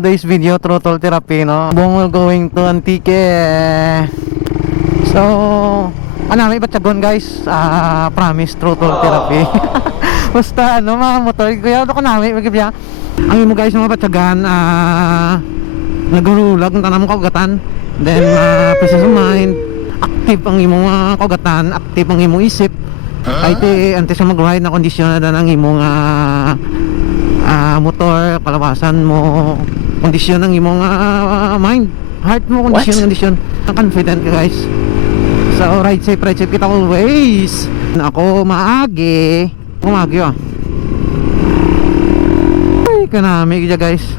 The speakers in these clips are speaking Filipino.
today's video, throttle therapy, no? Bungol going to Antique. So, may batsagon guys. Promise, throttle therapy. Basta, mga motor. Kaya ako namin, magkibya. Ang imo guys, mga batsagan, nagurulag ng tanam kaugatan. Then, peace of mind. Active ang imong kaugatan. Active ang imong isip. Kahit antes sa mag-ride na kondisyon na ng imong motor, palawasan mo, kondisyon ng imong mind, heart mo, kondisyon confident ka guys. So ride safe kita always. Ako maagi ay kanami kaya guys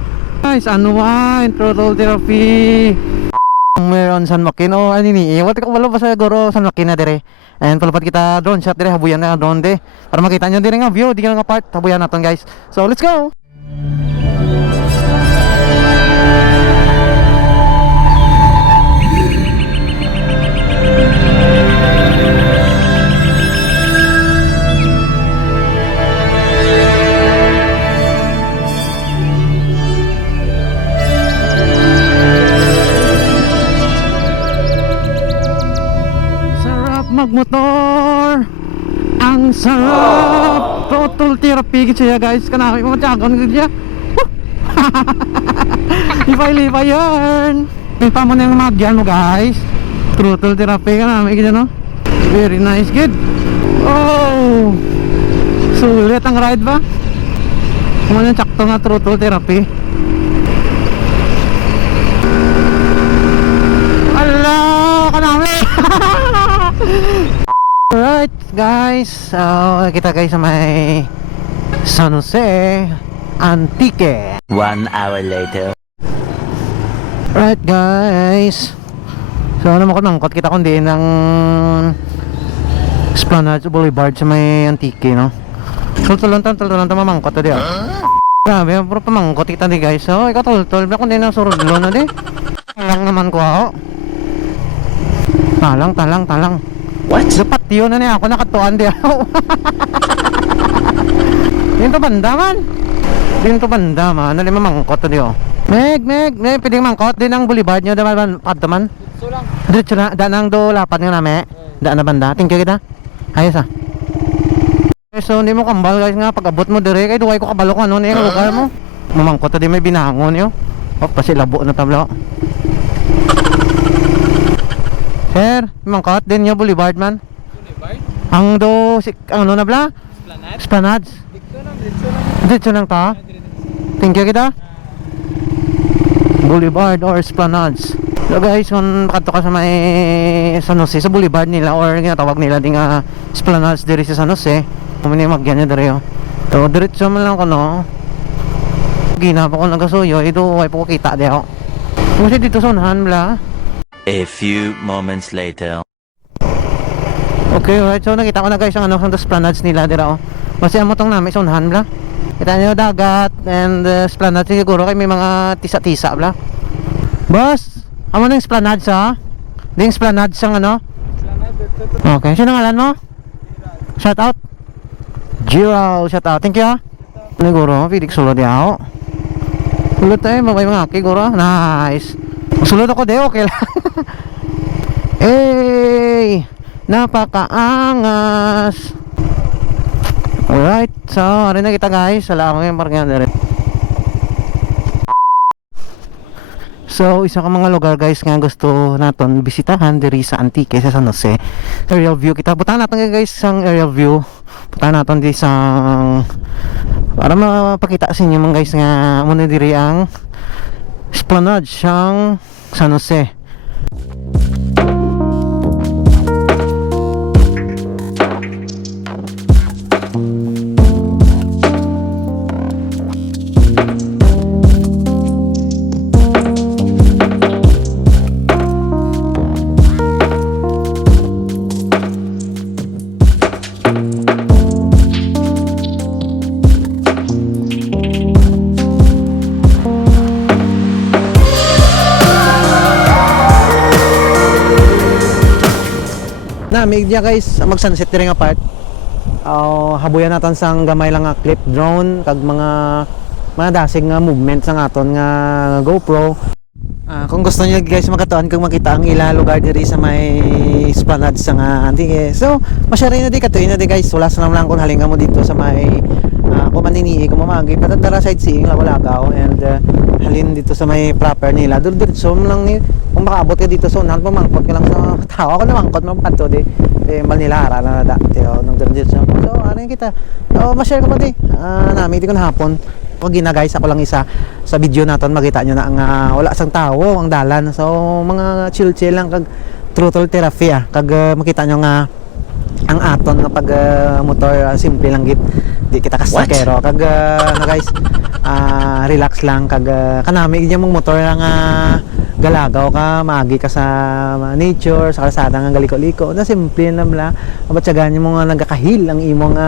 throttle therapy meron San Makino wala ko wala basta goro San Makina dire. And palapad kita drone shot dire, habuyan na drone de para makita nyo dire nga view, di nga part, habuyan natin guys. So let's go. Magmotor ang sarap, throttle therapy siya guys. Kanami mo matyagon siya. Lipay yan. May pa mo na yung magyan mo guys. Throttle therapy kanami siya, no? Very nice, good. Oh, sulit ang ride ba? Kung ano sakto nga throttle therapy. Ala, kanami. Alright guys, so kita guys sa may San Jose Antique. 1 hour later. Alright guys, so nangkot kita kundi ng Esplanade Boulevard sa may Antique, no? Tultulan mamangkot na di grabe, puro pamangkot kita di guys. So ikaw tultul, kundi ng surudlo na di. Talang naman ko ako. Talang what? Dapat yun na niya ako nakatuan di ako. Dito banda man nali mamangkot di ako. Meg pwedeng mangkot din ang boulevard nyo daman padtaman. Diretso lang danang do lapat nga nami. Daan na banda, thank you kita. Ayos so hindi mo kambal guys nga pag abot mo dire kay duway ko kabalo ko ano niya lugar mo. Mamangkot di may binangon yo. Pasilabo na tabla. Sir, mangkot din yung boulevard man. Boulevard? Ang do, ano na bla? Esplanade? Dito lang ta? Thank you kita. Boulevard or Esplanades. So guys, kung makato ka sa may San Jose, sa boulevard nila or ginatawag nila din Esplanades diri sa San Jose, kumini magyan nyo diri. So diretso man lang ko no. Ginapa ko nagasuyo, ito ay po kita di ako. Kasi dito sa unahan bla. A few moments later. Okay, alright. So nakita ko na guys ang ang Esplanades nila dira. Kasi amo tong nami sa unahan bla. Kita niyo dagat and Esplanades siguro kay may mga tisa-tisa bla. Boss, amo na Esplanades ha? Ding Esplanades ang ano? Okay, sino ngalan mo? Shout out. Jiro, shout out. Thank you ha. Siguro, pidik solo di ako. Sulod tayo, mabay mga siguro. Nice. Sulod ako de, okay lang. Hey, napakaangas. Alright, so rin na kita guys. Salamat yung parang yan. So isa ka mga lugar guys nga gusto naton bisitahan diri sa Antique sa San Jose. Aerial view kita. Puntahan natin guys ang aerial view. Puntahan natin di sa para mapakita sa inyo mga guys nga muna diri ang Esplanade siyang San Jose. Namig niya guys mag sunset diri nga part. Habuyan natin sang gamay lang nga clip drone kag mga mga dasig nga movement sa aton nga GoPro. Kung gusto niyo guys makatuan kung makita ang ila lugar diri sa may esplanade sa nga antique. So, masyari na di katuin na di guys. Wala sa lang kung halinga mo dito sa may kumanini kung mamagi patadara sightseeing lagaw and halin dito sa may proper nila. Diretso mo lang ni kung makaabot ka dito so nan pamangkot ka lang sa tao ako na mangkot mo padto di Manila ara na da teo nang diretso. So, ano kita. So, ma-share ko pa di. Nami di ko na hapon. Pag guys ako lang isa sa video naton makita nyo na ang wala sang tao ang dalan so mga chill lang kag throttle therapy kag makita nyo nga ang aton nga pag motor simple lang git di kita kasakero kag guys relax lang kag kanami gid mong motor lang galagaw ka maagi ka sa nature sa kalsada nga galiko-liko na simple lang la abatsagan mo nga nagakahil ang imong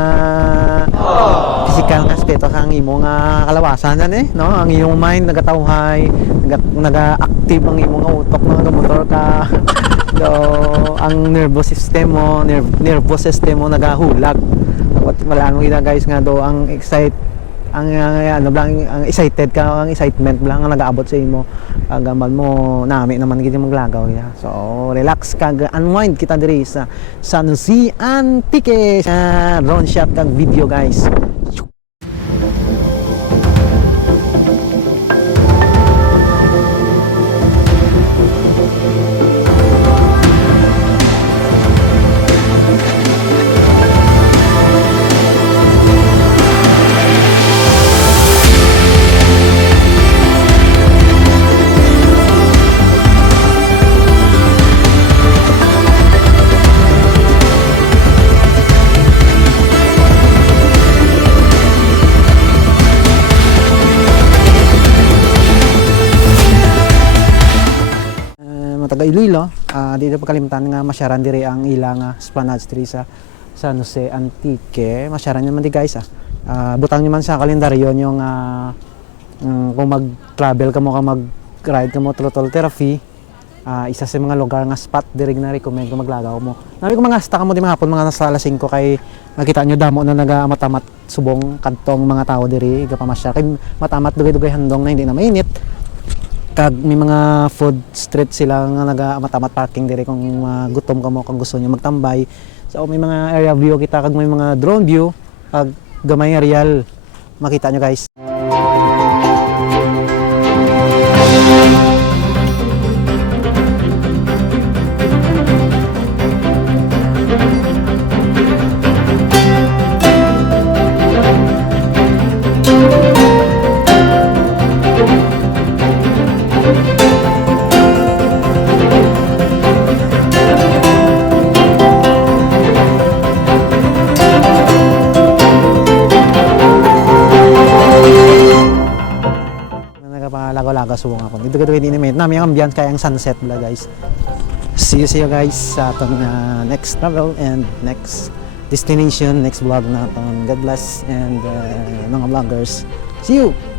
physical nga aspeto sa ang imong kalawasan no ang imong mind nagatawhay naga-active ang imong utok nga motor ka so ang nervous system mo nagahulag wala mo gina guys nga do ang ang excited ka ang excitement lang ang nagaabot sa imo gamad mo nami naman gid maglagaw so relax kag unwind kita diri sa San Jose Antique drone shot kag video guys. Taga Iloilo, dito pagkalimtan nga masyaran diri ang ilang esplanade diri sa San Jose Antique. Masyaran naman di guys butang nyo man sa kalendaryo nyo nga kung mag-travel ka mo mag-ride ka mo throttle therapy isa sa mga lugar nga spot diri na recommend ko maglagaw mo. Nami ko mga hasta ka mo di mga hapon mga nasa alas 5 kay nakita nyo damo na nagamatamat subong kadtong mga tao diri gapamasyar kay matamat dugay-dugay handong na hindi na mainit. Kag may mga food street sila nga nagamatamat parking diri kung gutom ka mo kung gusto niyo magtambay. So may mga area view kita kag may mga drone view kag gamay real makita nyo guys. Lago-lago subong ako. Dito ka din inimit. Nami ang ambiance kaya ang sunset bla guys. See you guys sa atong next travel and next destination, next vlog na aton. God bless and mga vloggers. See you!